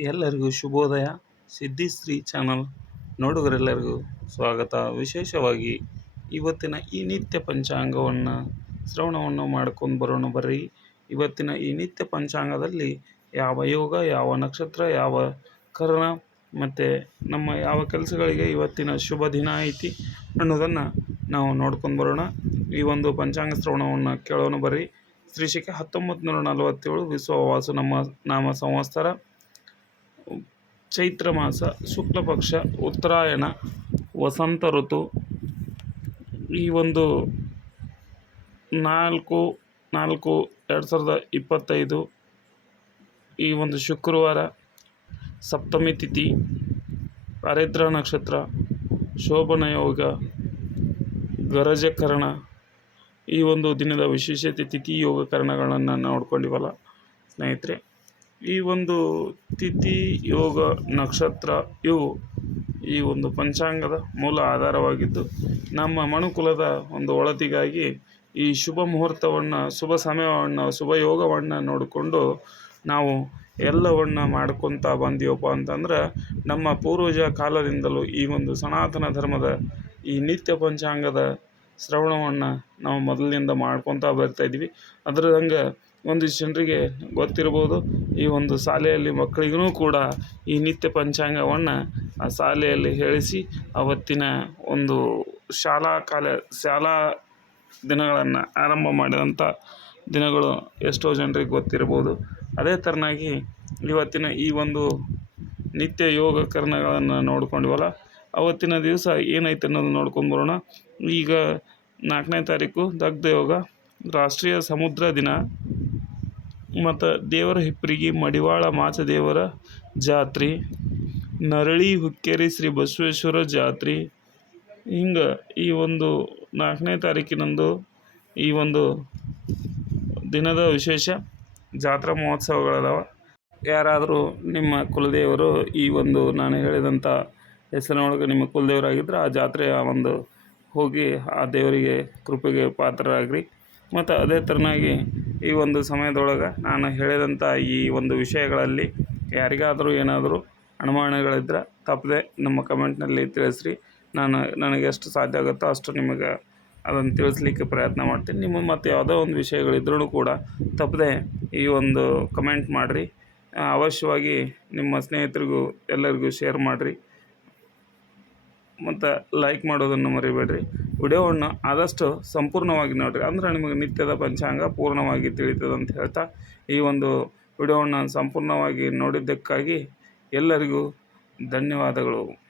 ಎಲ್ಲರಿಗೂ ಶುಭೋದಯ. ಸಿದ್ಧಿಶ್ರೀ ಚಾನಲ್ ನೋಡುಗರೆಲ್ಲರಿಗೂ ಸ್ವಾಗತ. ವಿಶೇಷವಾಗಿ ಇವತ್ತಿನ ಈ ನಿತ್ಯ ಪಂಚಾಂಗವನ್ನು ಶ್ರವಣವನ್ನು ಮಾಡ್ಕೊಂಡು ಬರೋಣ ಬರ್ರಿ. ಇವತ್ತಿನ ಈ ನಿತ್ಯ ಪಂಚಾಂಗದಲ್ಲಿ ಯಾವ ಯೋಗ, ಯಾವ ನಕ್ಷತ್ರ, ಯಾವ ಕರ್ಣ ಮತ್ತು ನಮ್ಮ ಯಾವ ಕೆಲಸಗಳಿಗೆ ಇವತ್ತಿನ ಶುಭ ದಿನ ಐತಿ ಅನ್ನೋದನ್ನು ನಾವು ನೋಡ್ಕೊಂಡು ಬರೋಣ. ಈ ಒಂದು ಪಂಚಾಂಗ ಶ್ರವಣವನ್ನು ಕೇಳೋಣ ಬರ್ರಿ. ಶ್ರೀಶಿಕೆ ಹತ್ತೊಂಬತ್ತು ನೂರ ನಲವತ್ತೇಳು ವಿಶ್ವವಾಸು ನಮ್ಮ ನಾಮ ಸಂವತ್ಸರ. ಚೈತ್ರ ಮಾಸ, ಶುಕ್ಲ ಪಕ್ಷ, ಉತ್ತರಾಯಣ, ವಸಂತ ಋತು ಈ ಒಂದು ನಾಲ್ಕು ನಾಲ್ಕು ಎರಡು ಸಾವಿರದ ಇಪ್ಪತ್ತೈದು ಈ ಒಂದು ಶುಕ್ರವಾರ ಸಪ್ತಮಿ ತಿಥಿ ಹರಿದ್ರ ನಕ್ಷತ್ರ, ಶೋಭನ ಯೋಗ, ಗರಜಕರಣ ಈ ಒಂದು ದಿನದ ವಿಶೇಷತೆ ತಿಥಿ ಯೋಗಕರಣಗಳನ್ನು ನೋಡ್ಕೊಂಡಿವಲ್ಲ ಸ್ನೇಹಿತರೆ. ಈ ಒಂದು ತಿಥಿ, ಯೋಗ, ನಕ್ಷತ್ರ ಇವು ಈ ಒಂದು ಪಂಚಾಂಗದ ಮೂಲ ಆಧಾರವಾಗಿದ್ದು, ನಮ್ಮ ಮನುಕುಲದ ಒಂದು ಒಳತಿಗಾಗಿ ಈ ಶುಭ ಮುಹೂರ್ತವನ್ನು, ಶುಭ ಸಮಯವನ್ನು, ಶುಭ ಯೋಗವನ್ನು ನೋಡಿಕೊಂಡು ನಾವು ಎಲ್ಲವನ್ನು ಮಾಡ್ಕೊತ ಬಂದೀವಪ್ಪ ಅಂತಂದ್ರೆ, ನಮ್ಮ ಪೂರ್ವಜ ಕಾಲದಿಂದಲೂ ಈ ಒಂದು ಸನಾತನ ಧರ್ಮದ ಈ ನಿತ್ಯ ಪಂಚಾಂಗದ ಶ್ರವಣವನ್ನು ನಾವು ಮೊದಲಿನಿಂದ ಮಾಡ್ಕೊತ ಬರ್ತಾಯಿದ್ವಿ ಅದರ ಹಂಗೆ ಒಂದಿಷ್ಟು ಜನರಿಗೆ ಗೊತ್ತಿರ್ಬೋದು ಈ ಒಂದು ಶಾಲೆಯಲ್ಲಿ ಮಕ್ಕಳಿಗೂ ಕೂಡ ಈ ನಿತ್ಯ ಪಂಚಾಂಗವನ್ನು ಆ ಶಾಲೆಯಲ್ಲಿ ಹೇಳಿಸಿ ಅವತ್ತಿನ ಒಂದು ಶಾಲಾ ಕಾಲ, ಶಾಲಾ ದಿನಗಳನ್ನು ಆರಂಭ ಮಾಡಿದಂಥ ದಿನಗಳು ಎಷ್ಟೋ ಜನರಿಗೆ ಗೊತ್ತಿರ್ಬೋದು ಅದೇ ಥರನಾಗಿ ಇವತ್ತಿನ ಈ ಒಂದು ನಿತ್ಯ ಯೋಗ ಕರ್ಣಗಳನ್ನು ನೋಡ್ಕೊಂಡ್ವಲ್ಲ, ಅವತ್ತಿನ ದಿವಸ ಏನೈತೆ ಅನ್ನೋದು ನೋಡ್ಕೊಂಡು ಬರೋಣ. ಈಗ ನಾಲ್ಕನೇ ತಾರೀಕು ದಗ್ಧ ಯೋಗ, ರಾಷ್ಟ್ರೀಯ ಸಮುದ್ರ ದಿನ. ಮತ್ತು ದೇವರ ಹಿಪ್ಪರಿಗಿ ಮಡಿವಾಳ ಮಾಚದೇವರ ಜಾತ್ರೆ. ನರಳಿ ಹುಕ್ಕೇರಿ ಶ್ರೀ ಬಸವೇಶ್ವರ ಜಾತ್ರೆ. ಹಿಂಗೆ ಈ ಒಂದು ನಾಲ್ಕನೇ ತಾರೀಕಿನಂದು ಈ ಒಂದು ದಿನದ ವಿಶೇಷ ಜಾತ್ರಾ ಮಹೋತ್ಸವಗಳದಾವ. ಯಾರಾದರೂ ನಿಮ್ಮ ಕುಲದೇವರು ಈ ಒಂದು ನಾನು ಹೇಳಿದಂಥ ಹೆಸರಿನೊಳಗೆ ನಿಮ್ಮ ಕುಲದೇವರಾಗಿದ್ದರೆ ಆ ಜಾತ್ರೆ ಆ ಒಂದು ಹೋಗಿ ಆ ದೇವರಿಗೆ ಕೃಪೆಗೆ ಪಾತ್ರರಾಗ್ರಿ. ಮತ್ತು ಅದೇ ಥರನಾಗಿ ಈ ಒಂದು ಸಮಯದೊಳಗೆ ನಾನು ಹೇಳಿದಂಥ ಈ ಒಂದು ವಿಷಯಗಳಲ್ಲಿ ಯಾರಿಗಾದರೂ ಏನಾದರೂ ಅನುಮಾನಗಳಿದ್ರೆ ತಪ್ಪದೆ ನಮ್ಮ ಕಮೆಂಟ್ನಲ್ಲಿ ತಿಳಿಸ್ರಿ. ನಾನು ನನಗೆ ಎಷ್ಟು ಸಾಧ್ಯ ಆಗುತ್ತೋ ಅಷ್ಟು ನಿಮಗೆ ಅದನ್ನು ತಿಳಿಸ್ಲಿಕ್ಕೆ ಪ್ರಯತ್ನ ಮಾಡ್ತೀನಿ. ನಿಮ್ಮ ಮತ್ತು ಯಾವುದೋ ಒಂದು ವಿಷಯಗಳಿದ್ರೂ ಕೂಡ ತಪ್ಪದೆ ಈ ಒಂದು ಕಮೆಂಟ್ ಮಾಡಿರಿ. ಅವಶ್ಯವಾಗಿ ನಿಮ್ಮ ಸ್ನೇಹಿತರಿಗೂ ಎಲ್ಲರಿಗೂ ಶೇರ್ ಮಾಡಿರಿ. ಮತ್ತು ಲೈಕ್ ಮಾಡೋದನ್ನು ಮರಿಬೇಡ್ರಿ. ವಿಡಿಯೋವನ್ನು ಆದಷ್ಟು ಸಂಪೂರ್ಣವಾಗಿ ನೋಡಿರಿ. ಅಂದ್ರೆ ನಿಮಗೆ ನಿತ್ಯದ ಪಂಚಾಂಗ ಪೂರ್ಣವಾಗಿ ತಿಳಿತದೆ ಅಂತ ಹೇಳ್ತಾ ಈ ಒಂದು ವಿಡಿಯೋವನ್ನು ಸಂಪೂರ್ಣವಾಗಿ ನೋಡಿದ್ದಕ್ಕಾಗಿ ಎಲ್ಲರಿಗೂ ಧನ್ಯವಾದಗಳು.